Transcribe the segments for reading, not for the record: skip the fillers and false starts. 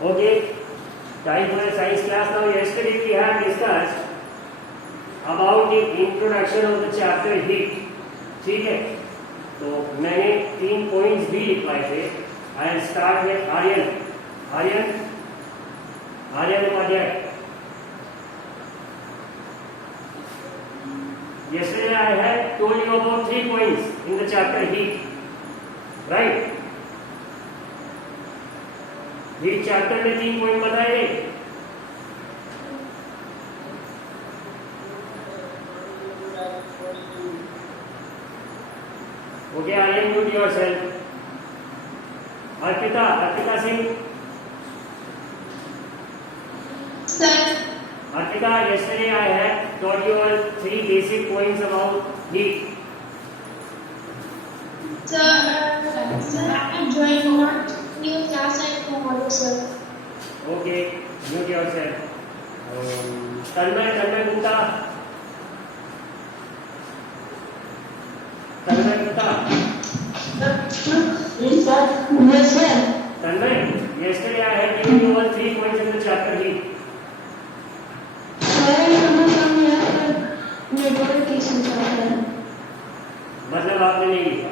Okay, time for a science class now. Yesterday we had discussed about the introduction of the chapter heat. ठीक है, तो मैंने 3 points भी लिखवाए थे. I will start with Aryan Upadhyay. Yesterday I had told you about 3 points in the chapter heat, right? Heat chapter में 3 point बताए गए. Okay, Aryan mute yourself. Arpita Singh. Arpita, yesterday I had taught you all 3 basic points about heat. Sir, I'm joining one new class at home, sir. Okay, mute yourself. Tanmay Gupta. Yes, sir. Tanmay, yesterday I had given you all 3 points in the chapter heat. मतलब आपने नहीं लिखा.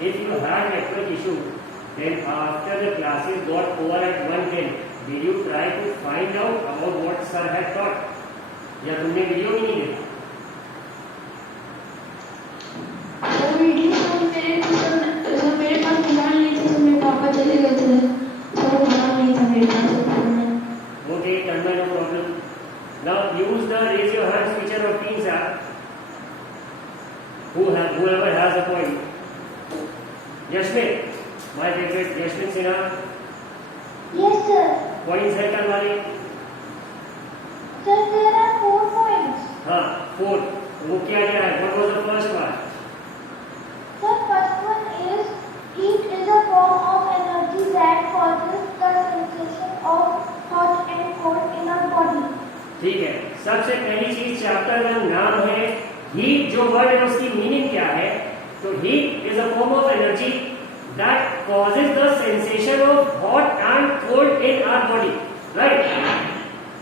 If you had network issue, then after the classes got over at 1:10, did you try to find out about what sir had taught? या तुमने video भी नहीं देखा? मेरे पास मोबाइल नहीं था, तो मेरे पापा चले गए थे, तो मोबाइल नहीं था मेरे पास. Okay, Tanmay, no problem. Now use the raise your hands feature of Teams app. Whoever has a point. Yashmin, my favorite, Yashmin Sinha. Yes, sir. Points है करने वाले. Sir, there are 4 points. हाँ, 4. वो क्या क्या है? What was the first one? The first one is heat is a form of energy that causes the sensation of hot and cold in our body. ठीक है. सबसे पहली चीज चैप्टर का नाम है हीट. जो वर्ड है उसकी मीनिंग क्या है? तो heat is a form of energy that causes the sensation of hot and cold in our body. Right?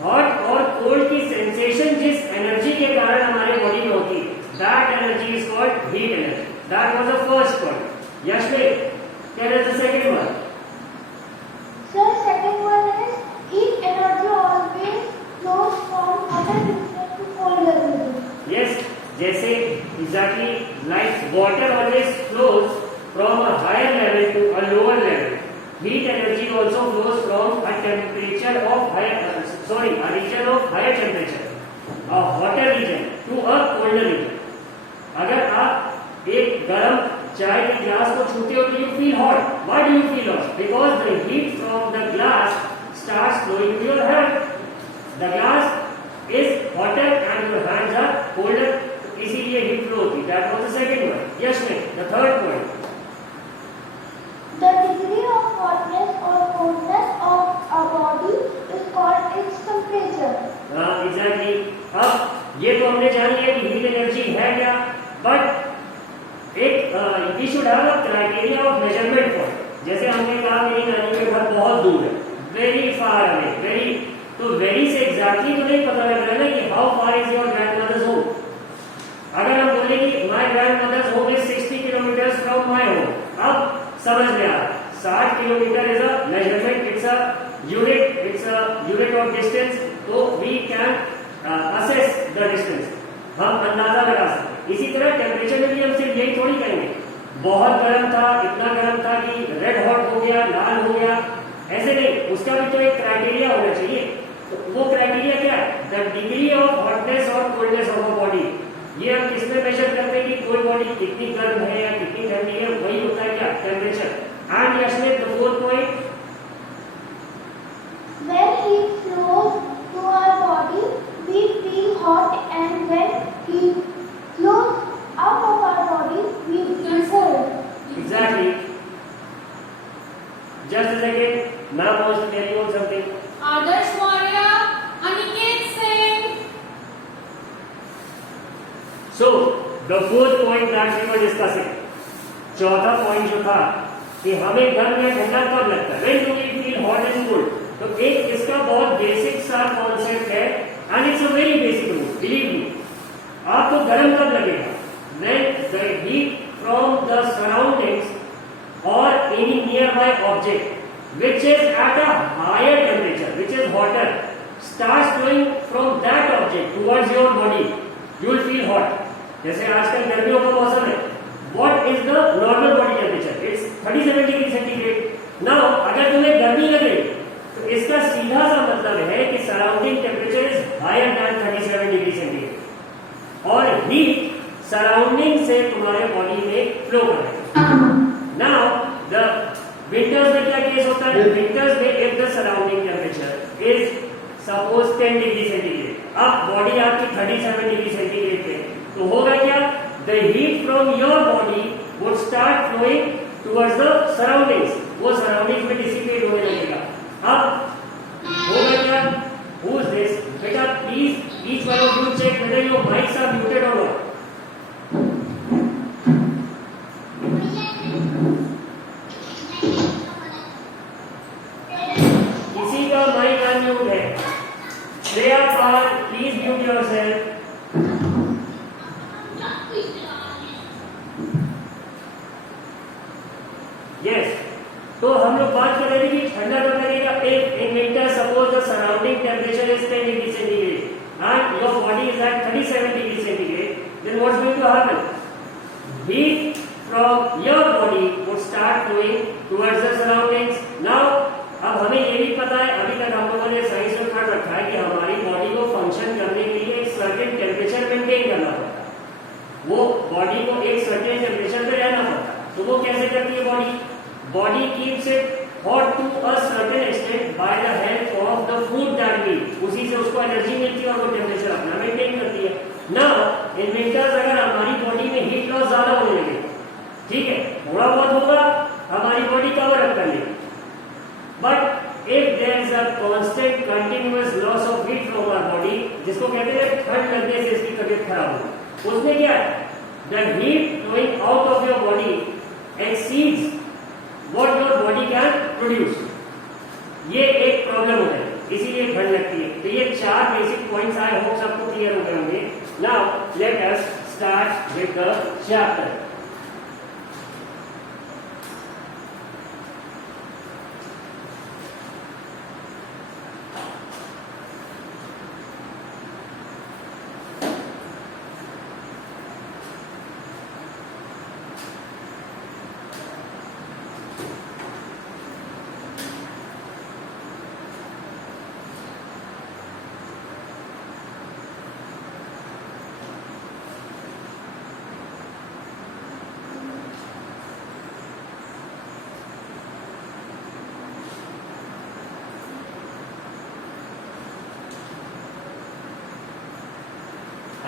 Hot और कोल्ड की सेंसेशन जिस एनर्जी के कारण हमारे बॉडी में होती है, that energy is called heat energy. That was the first point. Yashman, क्या is the second one? Sir, second one is heat energy always flows from hotter region to colder region. Yes, जैसे exactly like water always flows from a higher level to a lower level. Heat energy also flows from a temperature of a region of higher temperature, a hotter region to a colder region. अगर आप एक गर्म चाय के glass को छूते हो तो you feel hot. Why do you feel hot? Because the heat from the glass starts flowing to your hand. The glass is hotter and your hands are colder. इसीलिए heat flow होती है. That was the second one. Yes, ma'am. The third point. The degree of hotness or coldness of a body is called its temperature. Exactly. अब ये तो हमने जान लिया कि heat energy है क्या, but we should have a criteria of measurement for it. जैसे हमने कहा मेरी नानी के घर बहुत दूर है, very far away, तो very से exactly तो नहीं पता लग रहा है ना कि how far is your grandmother's home. अगर हम बोले कि my grandmother's home is 60 kilometers from my home, अब समझ में आ रहा है. 60 kilometre is a measurement, it's a unit of distance, तो we can assess the distance. हम अंदाजा लगा सकते. इसी तरह टेम्परेचर में भी हम सिर्फ यही थोड़ी कहेंगे बहुत गर्म था, इतना गर्म था कि रेड हॉट हो गया, लाल हो गया, ऐसे नहीं. उसका भी तो एक क्राइटेरिया होना चाहिए. तो वो क्राइटेरिया क्या है? द डिग्री ऑफ हॉटनेस और कोल्डनेस ऑफ अ बॉडी. ये हम किसमें मेजर करते हैं कि कोई बॉडी कितनी गर्म है या कितनी ठंडी है? वही होता है क्या? Temperature. And Yashman, the fourth point. When heat flows to our body, we feel hot, and when heat flows out of our body, we feel cold. Exactly. Just a second. Now I was telling you something. Adarsh Maurya, Aniket Singh. So, the fourth point that we were discussing. चौथा point जो था कि हमें गर्म या ठंडा कब लगता है, when do we feel hot and cold. तो एक इसका बहुत बेसिक सा कॉन्सेप्ट है and it's a very basic rule, believe me. आपको गर्म कब लगेगा, when the heat from the surroundings और any nearby object which is at a higher temperature, which is hotter, starts flowing from that object towards your body, you will feel hot. जैसे आजकल गर्मियों का मौसम है, what is the normal body temperature? It's 37 degree centigrade. Now अगर तुम्हें गर्मी लगे तो इसका सीधा सा मतलब है कि surrounding temperature is higher than 37 degree centigrade और हीट सराउंडिंग से तुम्हारे बॉडी में फ्लो कर रही है। नाउ द विंटर्स में क्या केस होता है, विंटर्स में if the surrounding temperature is suppose 10 degree centigrade, अब बॉडी आपकी 37 डिग्री सेंटीग्रेड पे, तो होगा क्या, the heat from your body would start flowing towards the surroundings, वो सराउंडिंग्स में डिसिपेट होने लगेगा। अब होगा क्या, हु इज दिस, बेटा please each one of you check whether your mics are muted और नॉट। किसी का माइक अनम्यूट है, Shreya Pal please mute yourself. Yes, तो हम लोग बात कर रहे थे कि ठंडा कब लगेगा, in winter suppose the surrounding temperature is 10 degree centigrade and your body is at 37 degree centigrade, then what's going to happen, heat from your body would start flowing towards the surroundings. Now अब हमें ये भी पता है, अभी तक हम लोगों ने साइंस में पढ़ रखा है कि हमारी बॉडी को फंक्शन करने के लिए एक सर्टेन टेम्परेचर मेंटेन करना पड़ता है, वो बॉडी को एक सर्टेन टेम्परेचर पे रहना पड़ता है। तो वो कैसे करती है body, body keeps it hot to a certain extent by the help of the food that we eat, उसी से उसको एनर्जी मिलती है और वो टेम्परेचर अपना मेंटेन करती है। Now in winters अगर हमारी बॉडी में हीट लॉस ज्यादा होने लगे, ठीक है, थोड़ा बहुत होगा, हमारी बॉडी कवर अप कर लेगी, but if there is a constant continuous loss of heat from our body, जिसको कहते हैं ठंड लगने से इसकी तबीयत खराब हो, उसमें क्या है, the heat flowing out of your body exceeds what your body can produce, ये एक प्रॉब्लम होता है, इसीलिए ठंड लगती है। तो ये चार बेसिक पॉइंट्स आई होप सबको क्लियर हो गए होंगे। Now let us start with the chapter.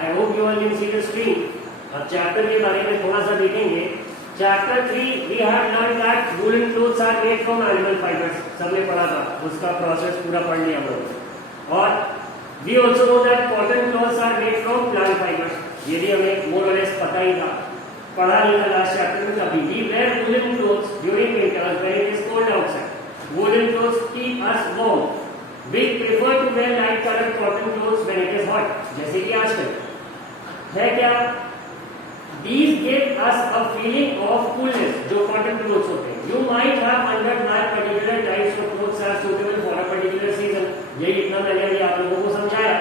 I hope you all can see the screen. अब चैप्टर के बारे में थोड़ा सा देखेंगे। Chapter 3 we have learned that woolen clothes are made from animal fibers, सबने पढ़ा था, उसका प्रोसेस पूरा पढ़ लिया हम लोग। और we also know that cotton clothes are made from plant fibers, ये भी हमें more or less पता ही था, पढ़ा नहीं था लास्ट चैप्टर में कभी। We wear woolen clothes during winters when it is cold outside. Woolen clothes keep us warm. We prefer to wear light colored cotton clothes when it is hot, जैसे कि आजकल है क्या, these give us a feeling of coolness, जो cotton clothes होते हैं। You might have wondered why particular types of clothes are suitable for a particular season, ये इतना मैंने अभी आप लोगों को समझाया।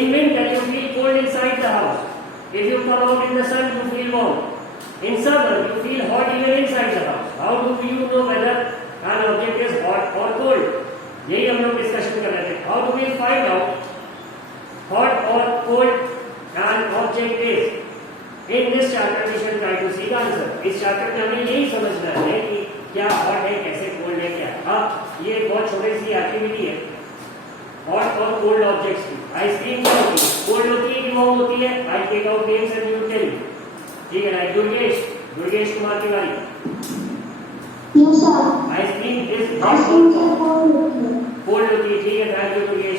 In winter you feel cold inside the house, if you come out in the sun you feel warm, in summer you feel hot even inside the house. How do you know whether an object is hot or cold? यही हम लोग discussion कर रहे थे। How do we find out hot or cold an object is? In this chapter we shall try to see the answer. इस chapter में हमें यही समझना है कि क्या हॉट है, कैसे कोल्ड है, क्या। अब ये बहुत छोटी सी एक्टिविटी है, हॉट और कोल्ड ऑब्जेक्ट्स की। आइसक्रीम क्या होती है, कोल्ड होती है कि वार्म होती है? I take out names and you tell me, ठीक है ना। Durgesh Kumar Tiwari, Yes, sir. Ice cream is Ice-cream is cold होती है। कोल्ड होती है, ठीक है, thank you Durgesh.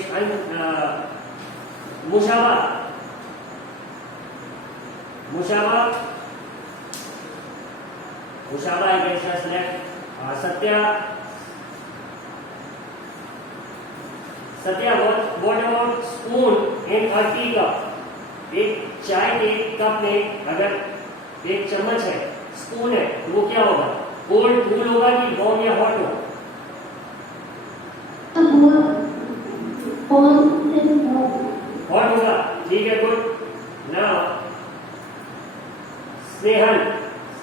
मुशाबा Ushaba, I guess, has left. Satya, what about spoon in a tea cup? एक चाय के कप में अगर एक चम्मच है, स्पून है, तो वो क्या होगा? कोल्ड कूल होगा कि वार्म या हॉट होगा? हॉट होगा. ठीक है, good. Now Snehal,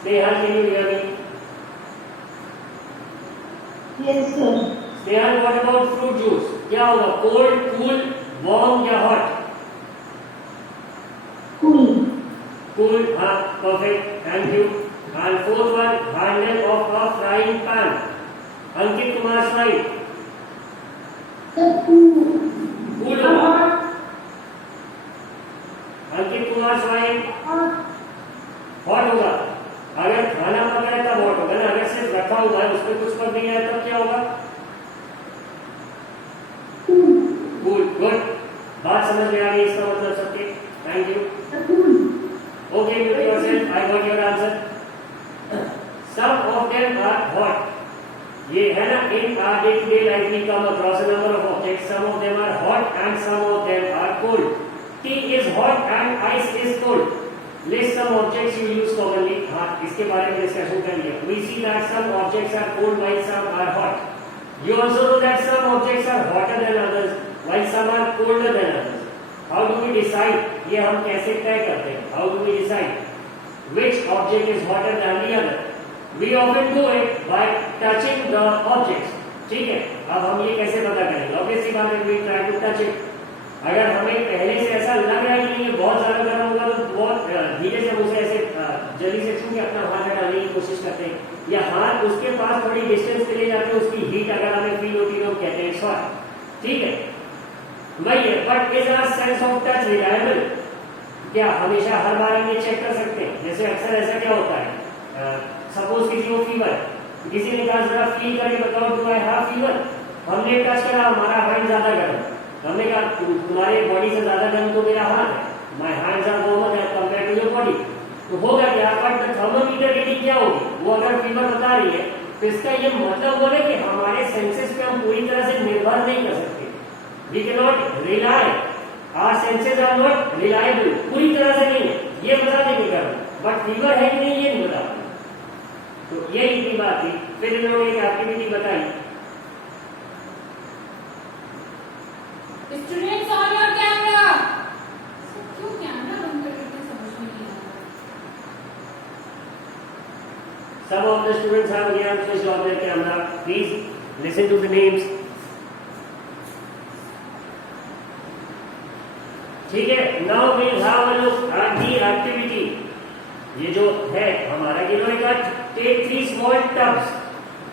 can you hear me? Yes, sir. Snehal, what about fruit juice? क्या होगा? कोल्ड, कूल, वार्म या हॉट? Cool. Cool. हाँ, perfect. Thank you. And fourth one, handle of a frying pan. Ankit Kumar Swai. The cool. Cool होगा. अंकित कुमार स्वाई. Hot होगा. अगर खाना पक रहा है तब हॉट होगा ना. अगर सिर्फ रखा हुआ है, उसमें कुछ पक नहीं है तब क्या होगा? Cool. Good. बात समझ में आ गई, इसका मतलब सबके. Thank you. Okay, mute yourself. I got your answer. Some of them are hot. ये है ना, in our day-to-day life we come across a number of objects. Some of them are hot and some of them are cold. Tea is hot and ice is cold. List some objects you use commonly. हाँ, इसके बारे में discussion कर लिया. We see that some objects are cold while some are hot. You also know that some objects are hotter than others while some are colder than others. How do we decide? ये हम कैसे तय करते हैं? How do we decide which object is hotter than the other? We often do it by touching the objects. ठीक है, अब हम ये कैसे पता करेंगे? Obviously बात है, we try to touch it. अगर हमें पहले से ऐसा लग रहा है कि ये बहुत ज्यादा गर्म होगा तो बहुत धीरे से उसे ऐसे जल्दी से छू के अपना हाथ हटाने की कोशिश करते हैं, या हाथ उसके पास थोड़ी डिस्टेंस पे ले जाते हैं. उसकी हीट अगर हमें फील होती है तो कहते हैं शॉट. ठीक है, वही है. But is our sense of touch reliable? क्या हमेशा हर बार हम ये चेक कर सकते हैं? जैसे अक्सर ऐसा क्या होता है, सपोज किसी को फीवर, किसी ने कहा जरा फील करके बताओ डू आई हैव फीवर. हमने टच करा, हमारा हैंड ज्यादा गर्म. हमने कहा तुम्हारे बॉडी से ज्यादा गर्म तो मेरा हाथ है, my hands are warmer as compare to your body. तो होगा क्या? बट थर्मोमीटर रीडिंग क्या होगी? वो अगर फीवर बता रही है तो इसका ये मतलब हुआ है कि हमारे सेंसेस पे हम पूरी तरह से निर्भर नहीं कर सकते. We cannot rely. Our senses are not reliable. पूरी तरह से नहीं है. ये बता देंगे गर्म, बट फीवर है कि नहीं ये नहीं बता. तो ये इतनी बात थी. फिर इन्होंने एक एक्टिविटी बताई. Students on your camera. क्यों कैमरा बंद कर देते हैं, समझ में नहीं आ रहा. Some of the students have again switched off their camera. Please listen to the names. ठीक है, now we'll have a look at the activity. ये जो है हमारा, इन्होंने कहा take 3 small tubs.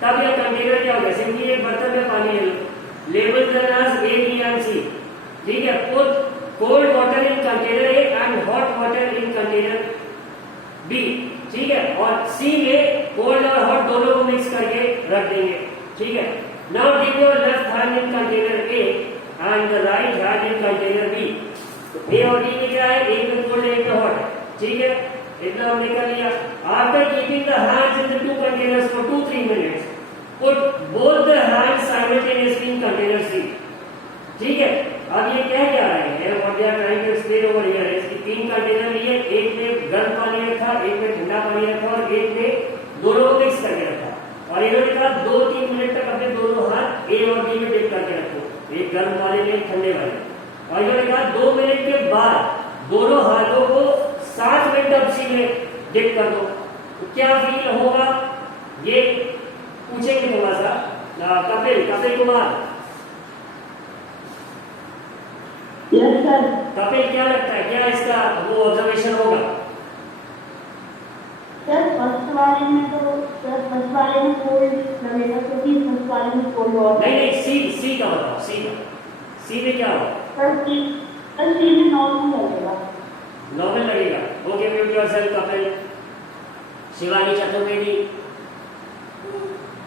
टब या कंटेनर क्या होगा? सिंपली एक बर्तन में पानी है. Label them as A, B and C. ठीक है, put cold water in container A and hot water in container B. ठीक है, और C में cold और hot दोनों को मिक्स करके रख देंगे. ठीक है, now dip your left hand in container A and the right hand in container B. तो A और D में क्या है? एक में cold है, एक में hot है. ठीक है, इतना हमने कर लिया. After keeping the hands in the two containers for 2-3 minutes, put both the hands simultaneously in container C. ठीक है, अब ये कह क्या रहे हैं? What they are trying to explain over here is कि 3 कंटेनर लिए, एक में गर्म पानी रखा, एक में ठंडा पानी रखा और एक में दोनों को मिक्स करके रखा. और इन्होंने कहा 2-3 मिनट तक अपने दोनों हाथ A और B में डिप करके रखो, एक गर्म पानी में, एक ठंडे पानी में. और इन्होंने कहा 2 मिनट के बाद दोनों हाथों को 7 मिनट अब C में डिप कर दो. तो क्या फील होगा? ये पूछेंगे थोड़ा सा. कपिल कुमार. Yes, sir. कपिल, क्या लगता है, क्या इसका वो ऑब्जर्वेशन होगा? सर फर्स्ट वाले में कोल्ड लगेगा क्योंकि फर्स्ट वाले में कोल्ड वाटर. नहीं, सी का बताओ. सी में क्या होगा? सर सी में नॉर्मल लगेगा. नॉर्मल लगेगा. Okay, mute yourself Kapil. Shivani Chaturvedi.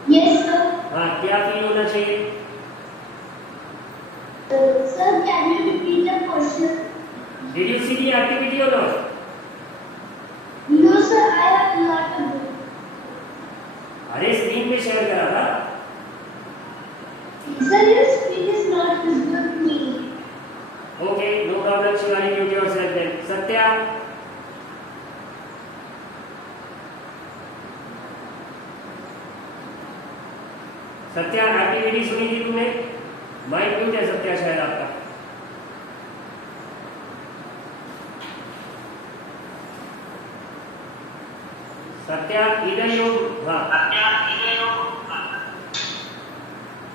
Yes sir. हाँ, क्या फील होना चाहिए? Sir, can you repeat the question? Did you see the activity or not? No, sir, I have not. अरे स्क्रीन पे शेयर करा था। Sir, your screen is not visible to me. Okay, no problem Shivani, mute yourself then. Satya, Satya activity सुनी थी तुमने? Mic mute है सत्या शायद आपका। सत्या इधर यू, हाँ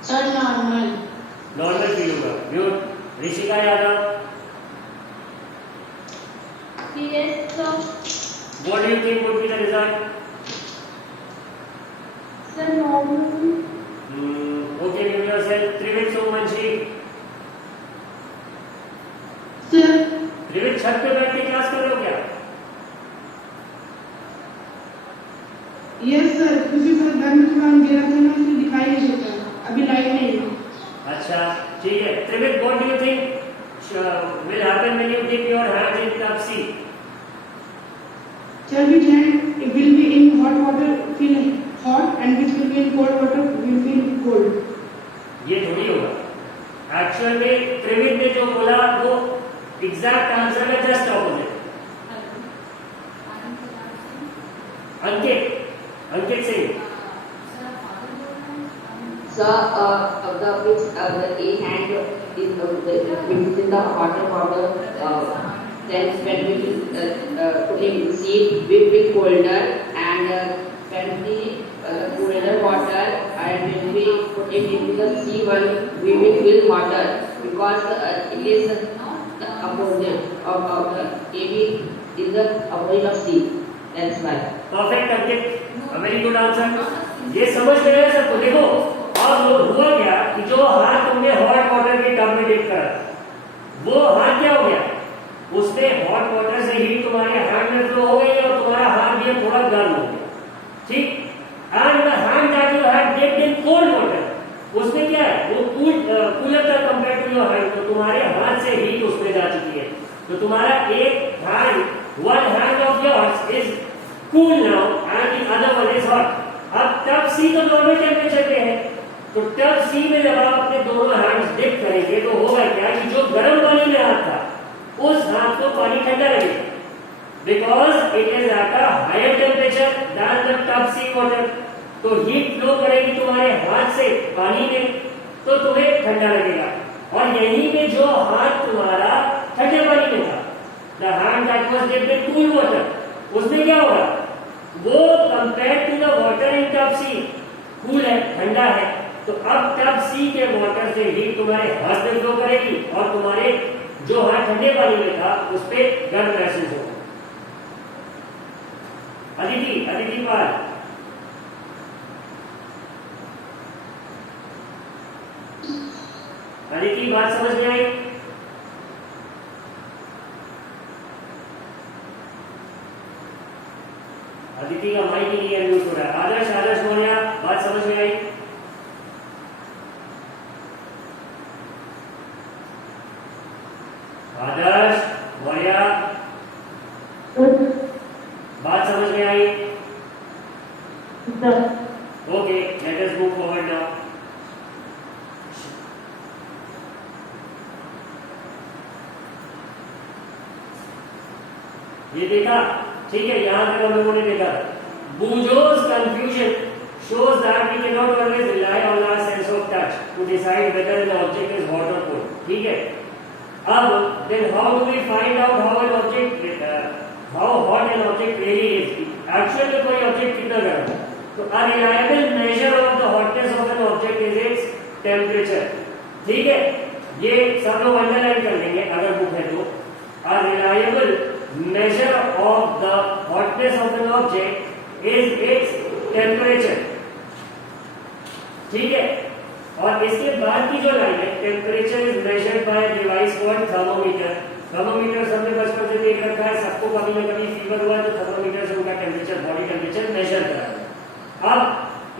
सर नॉर्मल। नॉर्मल फील होगा। Mute. Rishika Yadav, Yes, sir. What do you think would be the result? Sir, normal. Okay, mute yourself. Trivit Somvanshi, sir Trivit छत पे बैठ के क्लास कर रहे हो क्या? यस सर, क्योंकि सर घर में थोड़ा अंधेरा था ना, इसलिए दिखाई नहीं देता, अभी लाइट नहीं है। अच्छा, ठीक है। Trivit, what do you think will happen when you dip your hands in tub C? Sir, which hand it will be in hot water feel hot and which will be in cold water will feel cold. ये थोड़ी होगा। Actual में त्रिविट ने जो बोला वो exact answer है, just opposite. Ankit Singh, So, the which the A hand is within the hotter water. Then when we put in seed, we will colder, and when we colder water, and when we put it into the C1, we will feel hotter because it is the opposite of the AB is the opposite of C. That's why. Perfect Ankit, very good answer. ये समझ में आया सबको? देखो अब हुआ क्या कि जो हाथ तुमने हॉट वाटर के टब में डिप करा, वो हाथ क्या हो गया, उसमें हॉट वाटर से हीट तुम्हारे हैंड में फ्लो हो गई और तुम्हारा हाथ ये थोड़ा गर्म हो गया, ठीक। And the hand that you had dipped in cold water, उसमें क्या है, वो कूलर था कंपेयर टू योर हैंड, तो तुम्हारे हाथ से हीट उसमें जा चुकी है, तो तुम्हारा एक hand, one hand of yours is cool now and the other one is hot. अब टब सी तो नॉर्मल टेम्परेचर पे है, तो टब सी में जब आप अपने दोनों हैंड्स डिप करेंगे तो होगा क्या कि जो गर्म पानी में हाथ था उस हाथ को पानी ठंडा लगेगा, because it is at a higher temperature than the tub C water. तो हीट फ्लो करेगी तुम्हारे हाथ से पानी में, तो तुम्हें ठंडा लगेगा। और यहीं पे जो हाथ तुम्हारा ठंडे पानी में था, the hand that was dipped in cool water, उसमें क्या होगा, वो compare to the water in tub C cool है, ठंडा है, तो अब टब सी के वाटर से हीट तुम्हारे हाथ में फ्लो करेगी और तुम्हारे जो हाथ ठंडे पानी में था उस पे गर्म महसूस होगा। अदिति पाल, अदिति बात समझ में आई? अदिति का माइक ही नहीं अनम्यूट हो रहा है। आदर्श मौर्य, बात समझ में आई? आदर्श मौर्य, बात समझ में आई? Okay, let us move forward now. ये देखा, ठीक है, यहां तक हम लोगों ने देखा। Bujo's confusion shows that we cannot always rely on our sense of touch to decide whether an object is hot or cold, ठीक है। अब then how do we find out how hot an object really is? Actually में कोई object कितना गर्म है? तो a reliable measure of the hotness of an object is its temperature, ठीक है। ये सब लोग अंडरलाइन कर लेंगे अगर बुक है तो। A reliable measure of the hotness of an object is its temperature, ठीक है। और इसके बाद की जो लाइन है, temperature is measured by device called thermometer. Thermometer सबने बचपन से देख रखा है, सबको कभी ना कभी फीवर हुआ तो थर्मोमीटर से उनका टेम्परेचर, बॉडी टेम्परेचर मेजर करा। अब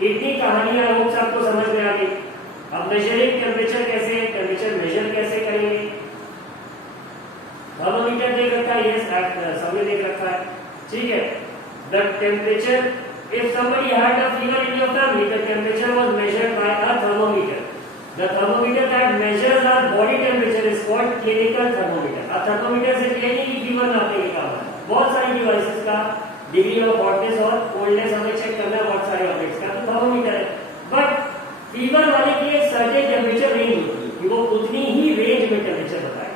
इतनी कहानियां लोग सबको समझ में आ गई। अब मेजरिंग टेम्परेचर कैसे, टेम्परेचर मेजर कैसे करेंगे? थर्मोमीटर देख रखा है, ये सबने देख रखा है, ठीक है। The temperature if somebody had a fever in your family, the temperature was measured by a thermometer. The thermometer that measures our body temperature is called clinical thermometer. अब thermometer से ये नहीं कि फीवर नापने के काम है, बहुत सारी डिवाइसेस का डिग्री ऑफ हॉटनेस और कोल्डनेस हमें चेक करना है, बहुत सारे ऑब्जेक्ट्स का तो थर्मोमीटर है। बट फीवर वाले की एक सर्टेन टेम्परेचर रेंज होती है कि वो उतनी ही रेंज में टेम्परेचर बताए,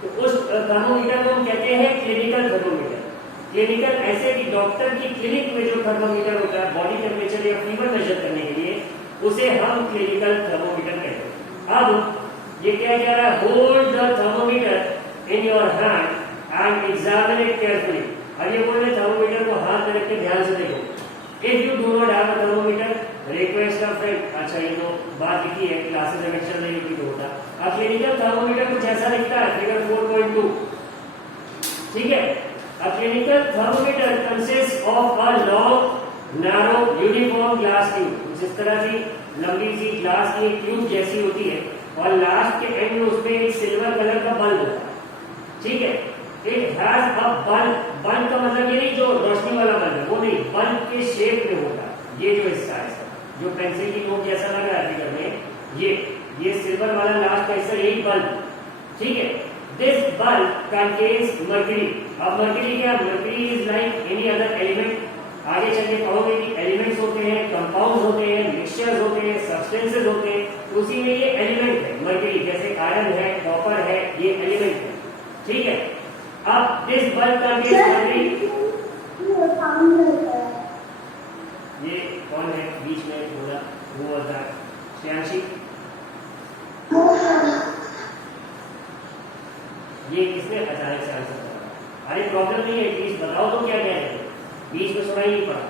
तो उस थर्मोमीटर को हम कहते हैं क्लिनिकल थर्मोमीटर। क्लिनिकल ऐसे कि डॉक्टर की क्लिनिक में जो थर्मोमीटर होता है बॉडी टेम्परेचर या फीवर मेजर करने के लिए, उसे हम क्लिनिकल थर्मोमीटर कहते हैं। अब ये क्या कह रहा है, hold the thermometer in your hand and examine it carefully. अब ये बोल रहे थर्मोमीटर को हाथ में रख के ध्यान से देखो। If you do not have a thermometer, request a friend. अच्छा ये तो बात लिखी है, क्लासेस अगर चल रही होती तो होता। अब क्लिनिकल थर्मोमीटर कुछ ऐसा लिखता है, फिगर 4.2, ठीक है। A clinical thermometer consists of a long, narrow, uniform glass tube, जिस तरह की लंबी सी ग्लास की ट्यूब जैसी होती है और लास्ट के एंड में उसमें एक सिल्वर कलर का बल्ब होता है, ठीक है। It has a bulb, bulb का मतलब ये नहीं जो रोशनी वाला बल्ब है वो नहीं, बल्ब के शेप में होता है। ये जो हिस्सा है जो पेंसिल की नोक जैसा लग रहा है फिगर में, ये सिल्वर वाला लास्ट का हिस्सा यही बल्ब, ठीक है। This bulb contains mercury. अब mercury क्या? Mercury is like any other element. आगे चल के कहोगे कि एलिमेंट्स होते हैं, कंपाउंड्स होते हैं, मिक्सचर्स होते हैं, सब्सटेंसेस होते हैं, उसी में ये एलिमेंट है। मर्क्यूरी जैसे आयरन है, कॉपर है, ये एलिमेंट है, ठीक है। अब दिस बल्ब कंटेन्स मर्क्यूरी। ये कौन है बीच में बोला? वो होता है श्रेयांशी। ये किसने अचानक से आंसर करा? अरे प्रॉब्लम नहीं है, प्लीज बताओ तो क्या कह रहे हैं, बीच में सुनाई नहीं पड़ा।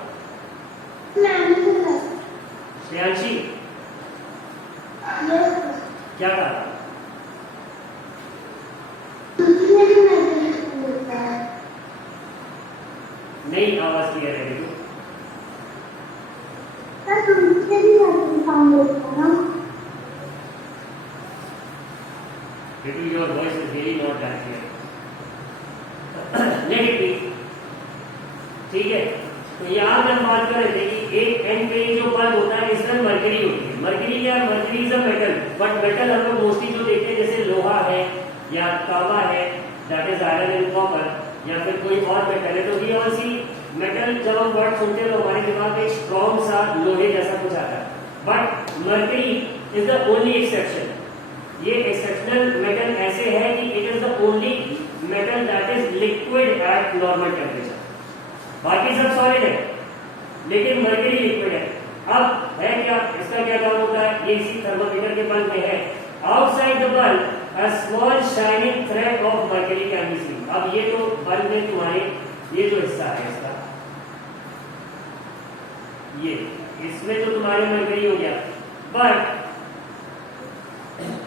श्रेयांशी क्या कहा? नहीं आवाज क्लियर है देखो। Your voice is really not that clear. Negative, ठीक है। तो यहाँ हम बात कर रहे थे कि एक एंड पे जो बल्ब होता है इसमें मर्क्यूरी होती है। मर्क्यूरी क्या? Mercury is a metal, but metal हम लोग मोस्टली जो देखते हैं जैसे लोहा है या तांबा है, that is iron and copper, या फिर कोई और मेटल है। तो वी ऑल सी मेटल, जब हम वर्ड सुनते हैं तो हमारे दिमाग में एक स्ट्रॉन्ग सा लोहे जैसा कुछ आता है, but mercury is the only exception. ये एक्सेप्शनल मेटल ऐसे है कि it is the only metal that is liquid at normal temperature. बाकी सब सॉलिड है लेकिन मर्क्यूरी लिक्विड है। अब है क्या, इसका क्या काम होता है? ये इसी थर्मोमीटर के बल्ब में है। Outside the bulb a small shining thread of mercury can be seen. अब ये तो बल्ब में तुम्हारे ये जो हिस्सा है इसका, ये इसमें तो तुम्हारे मर्क्यूरी हो गया, बट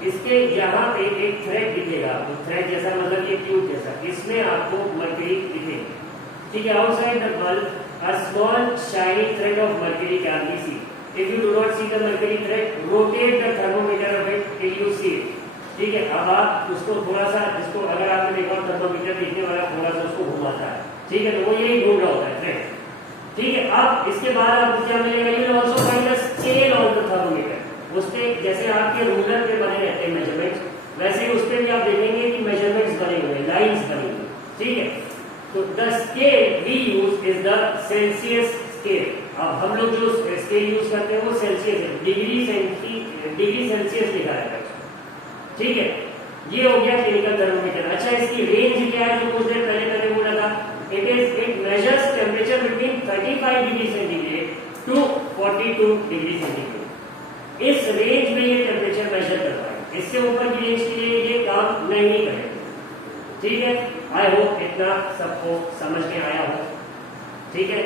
इसके यहाँ पे एक थ्रेड दिखेगा आपको, थ्रेड जैसा मतलब ये ट्यूब जैसा, इसमें आपको मर्क्यूरी दिखेगा, ठीक है। Outside the bulb a small shiny thread of mercury can be seen. If you do not see the mercury thread, rotate the thermometer a bit till you see it. ठीक है। अब आप उसको थोड़ा सा, इसको अगर आपने देखा थर्मोमीटर देखने वाला थोड़ा सा उसको घुमाता है, ठीक है, तो वो यही घूम रहा होता है थ्रेड, ठीक है। अब इसके बाद आपको क्या मिलेगा? You will also find the scale of the thermometer. उसपे जैसे आपके रूलर पे बने रहते हैं मेजरमेंट्स, वैसे ही उसपे भी आप देखेंगे कि मेजरमेंट्स बने हुए हैं, लाइंस बनी हुई, ठीक है। तो the scale we use is the Celsius scale. अब हम लोग जो स्केल यूज करते हैं वो सेल्सियस है, डिग्री सेल्सियस लिखा रहता है, ठीक है। ये हो गया क्लिनिकल थर्मोमीटर। अच्छा इसकी रेंज क्या है? जो कुछ देर पहले मैंने बोला था, it measures temperature between 35 degree centigrade to 42 degree centigrade. इस रेंज में ये टेम्परेचर मेजर करता है, इससे ऊपर की रेंज के लिए ये काम नहीं करेगा, ठीक है। आई होप इतना सबको समझ में आया हो, ठीक है।